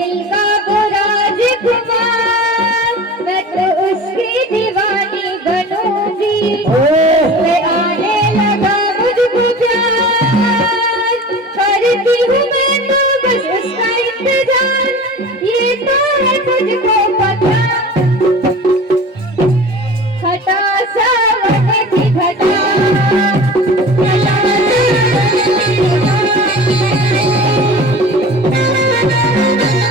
दिल का वो राजकुमार, मैं तो उसकी दीवानी बनूंगी। मैं आने लगा मुझको प्यार, करती हूँ मैं तो बस उसका इंतजार, ये तो है मुझको पता।